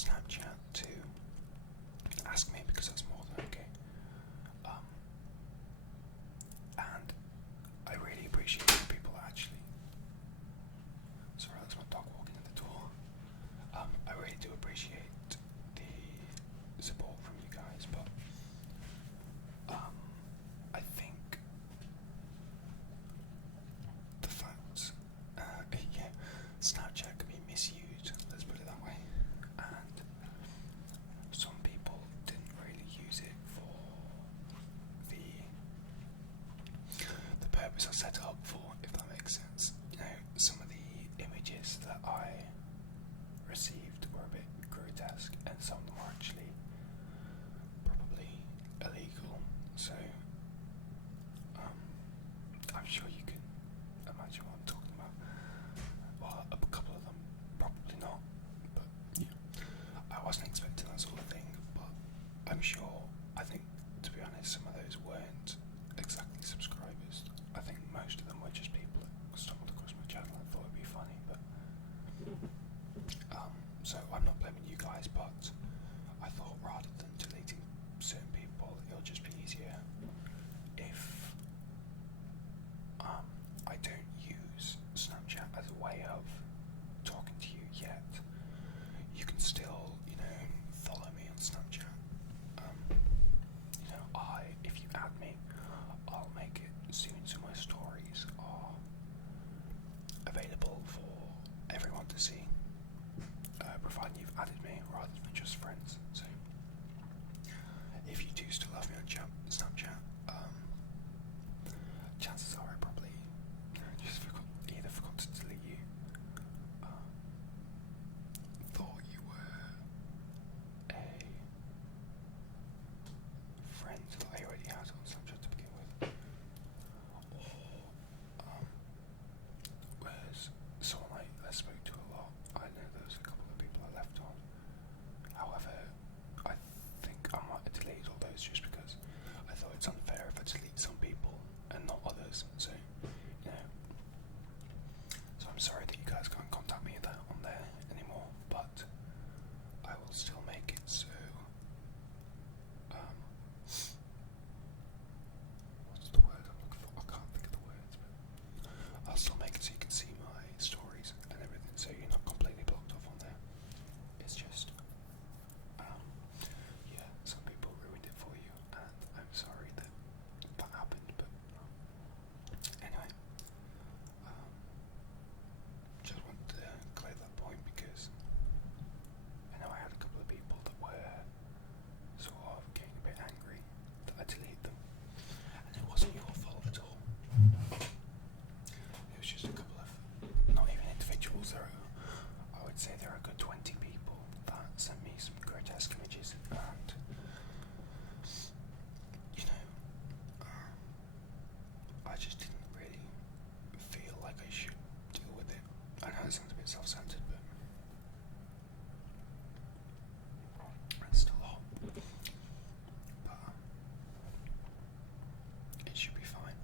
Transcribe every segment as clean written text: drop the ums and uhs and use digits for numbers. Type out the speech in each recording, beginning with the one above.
Snapchat to ask me, because that's more than okay. And I really appreciate people actually. Sorry, that's my dog walking in the door. I really do appreciate the support from you guys, but I think the fact, yeah, Snapchat can be misused, let's put it that way, and some people didn't really use it for the purpose I set it up for, if that makes sense. You know, some of the images that I received were a bit grotesque, and some of them were actually probably illegal. So I'm sure you can imagine what I'm talking about. Well, a couple of them probably not, but yeah, I wasn't expecting that sort of thing. But I'm sure, I think, to be honest, some of those weren't exactly subscribers. I think most of them were just people that stumbled across my channel and thought it'd be funny. But so I'm not blaming you guys, but I thought rather than deleting certain people, it'll just be easier if I don't use Snapchat as a way of talking to you yet. You can still, follow me on Snapchat. If you add me, I'll make it soon so my stories are available for everyone to see, providing you've added me rather than just friends. So if you do still have me on Snapchat, chances are I probably just either forgot to delete you, thought you were a friend that I already had on Snapchat to begin with, or was someone I spoke to a lot. I know there's a couple of people I left on. However, I think I might have deleted all those just because I thought it's unfair if I delete some people and not others. So, so I'm sorry that you guys can't contact me on there anymore, but I will still make it so. What's the word I'm looking for? I can't think of the words, but I'll still make it so you can see my stories and everything, so you're not completely blocked off on there. It's just, yeah, some people ruined it for you, and I'm sorry that happened, but anyway, just wanted to clear that point because I know I had a couple of people that were sort of getting a bit angry that I deleted them, and it wasn't your fault at all. It was just a couple of, not even individuals, I would say there are a good 20 people that sent me some grotesque images, and I just didn't really feel like I should deal with it. I know it sounds a bit self-centered, but it's still hot. But it should be fine.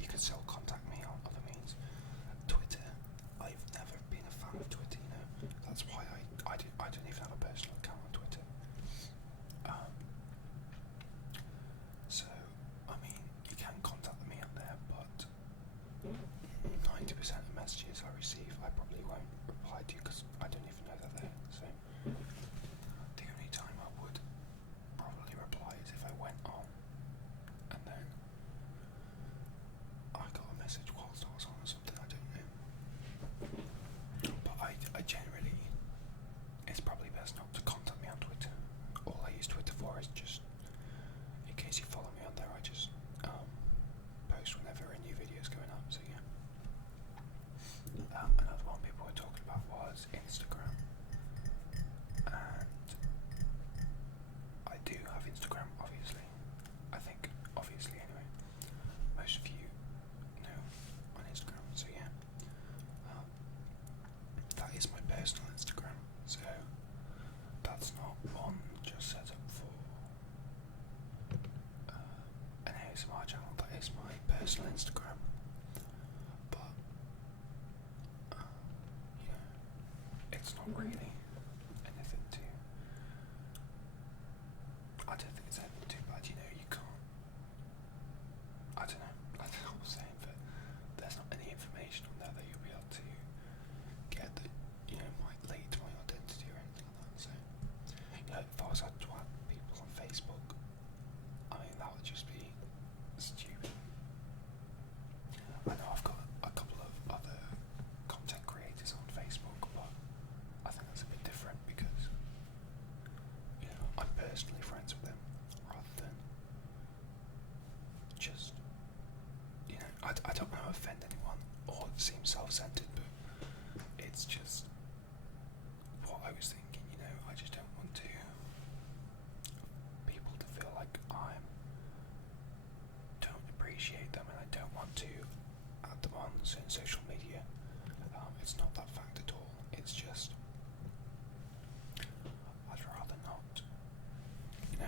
You can still contact me on other means. Twitter, I've never been a fan of Twitter, That's why I don't even have a personal account on Twitter. So, I mean, you can contact me on there, but 90% of messages I receive, I probably won't reply to because I don't even know they're there. So, the only time I would probably reply is if I went on and then I got a message whilst I was on or something, I don't know. But I generally, it's probably best not to contact me on Twitter. All I use Twitter for is just, in case you follow me on there, I just post whenever a new video is going up, so yeah. Another one people were talking about was Instagram. And I do have Instagram, obviously. I think, obviously anyway. Most of you know on Instagram, so yeah. That is my personal Instagram, so that's not one just set up for an ASMR channel. That is my personal Instagram, but it's not really anything too. I don't think it's anything too bad. You know, you can't. I don't know. I don't know what I'm saying, but there's not any information on there that you'll be able to get that, you know, might lead to my identity or anything like that. So, you know, if I was to add people on Facebook, I mean, that would just be stupid. I know I've got a couple of other content creators on Facebook, but I think that's a bit different because, you know, I'm personally friends with them rather than just, you know, I don't want to offend anyone or seem self-centered, but it's just what I was thinking, you know. I just don't want to people to feel like I don't appreciate them, and I don't want to add them on certain social media. It's not that fact at all. It's just I'd rather not, you know.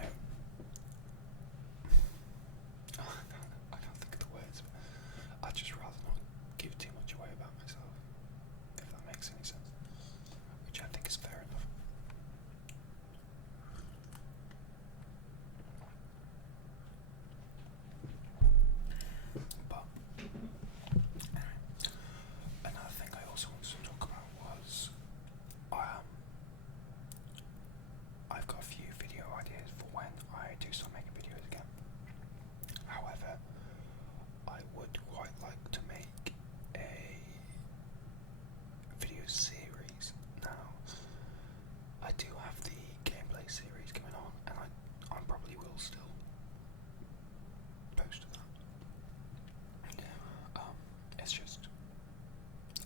I can't think of the words, but I'd just rather not give too much away about myself, if that makes any sense, which I think is fair enough. But another thing I also wanted to talk about was I've got a few video ideas for when I do start making videos again. However, I would quite like to make a video series now. I do have the gameplay series going on, and I probably will still post that. It's just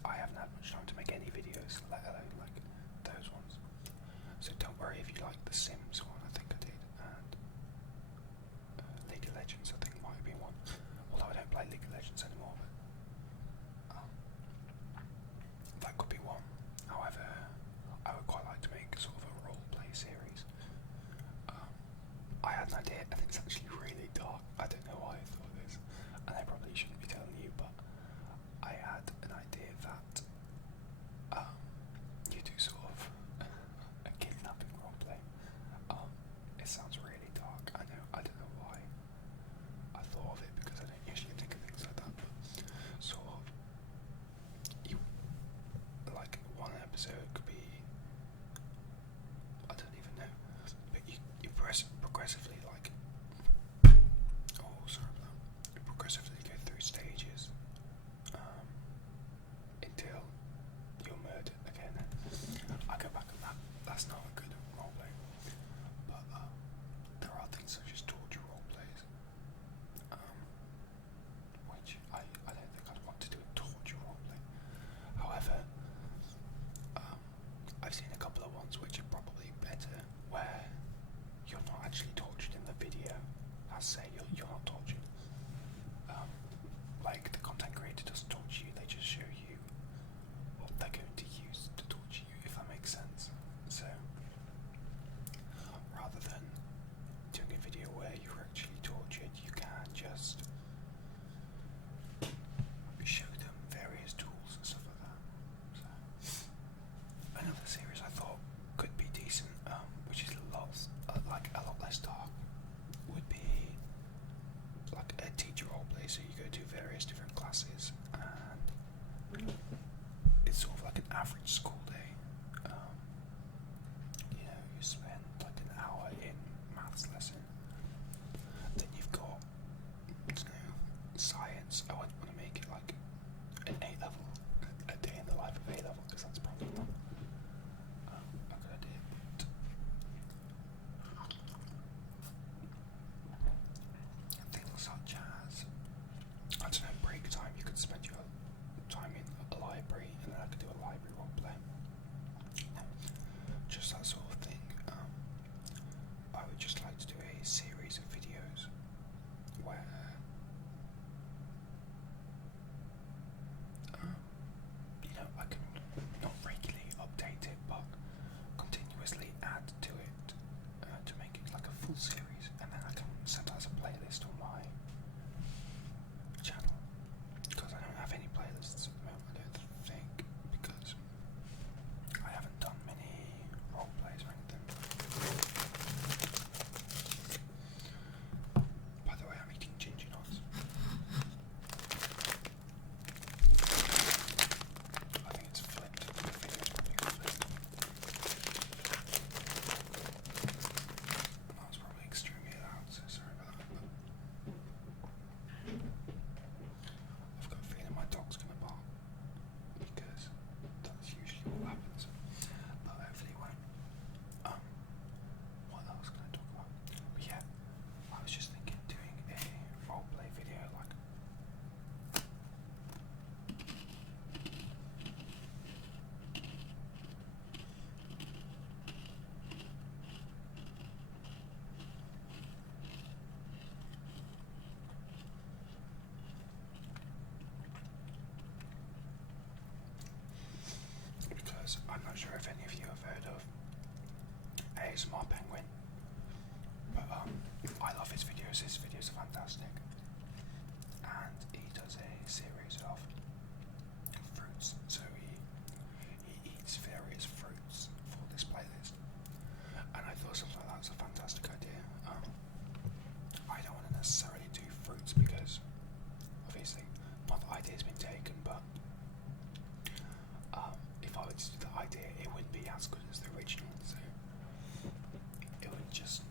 I haven't had much time to make any videos, let alone like those ones. So don't worry if you like the Sims one, I think I did, and League of Legends I think might have been one. Although I don't play League of Legends anymore, but that could be one. However, I would quite like to make sort of a roleplay series. I had an idea, and it's actually really dark. I don't know why I thought of this, and I probably shouldn't be telling you, but I had an idea that you do sort of a kidnapping roleplay. It sounds really dark. I know. I don't know why I thought of it, because I don't usually think of things like that. But sort of, you like one episode could be, I don't even know, but you progressively like. Oh, sorry about that. You progressively go through stages until you're murdered again. I go back on that. That's not a good roleplay. But there are things such as torture roleplays, which I don't think I'd want to do a torture roleplay. However, I've seen a couple of ones which are probably better, where you're not actually tortured in the video. I say you're not tortured. Like the content creator doesn't torture you; they just show you what they're going to use to torture you, if that makes sense. So rather than doing a video where you're actually tortured, you can just show them various tools and stuff like that. So another series I thought could be decent, which is a lot less dark, would be like a teacher roleplay. So you go to various different classes, and it's sort of like an average school day. You know, you spend like an hour in maths lesson. Then you've got, I don't know, science. I wouldn't want to make it like an A level, a day in the life of A level, because that's probably not a good idea. But things such as, I don't know, break time. You could spend your time in a library, and then I could do a library roleplay. not sure if any of you have heard of ASMR Penguin, but I love his videos. His videos are fantastic, and he does a series of fruits. So he eats various fruits for this playlist, and I thought something like that was a fantastic idea. I don't want to necessarily do fruits because obviously not the idea's been taken, but if I were to do the idea, it wouldn't be as good as the original, so it would just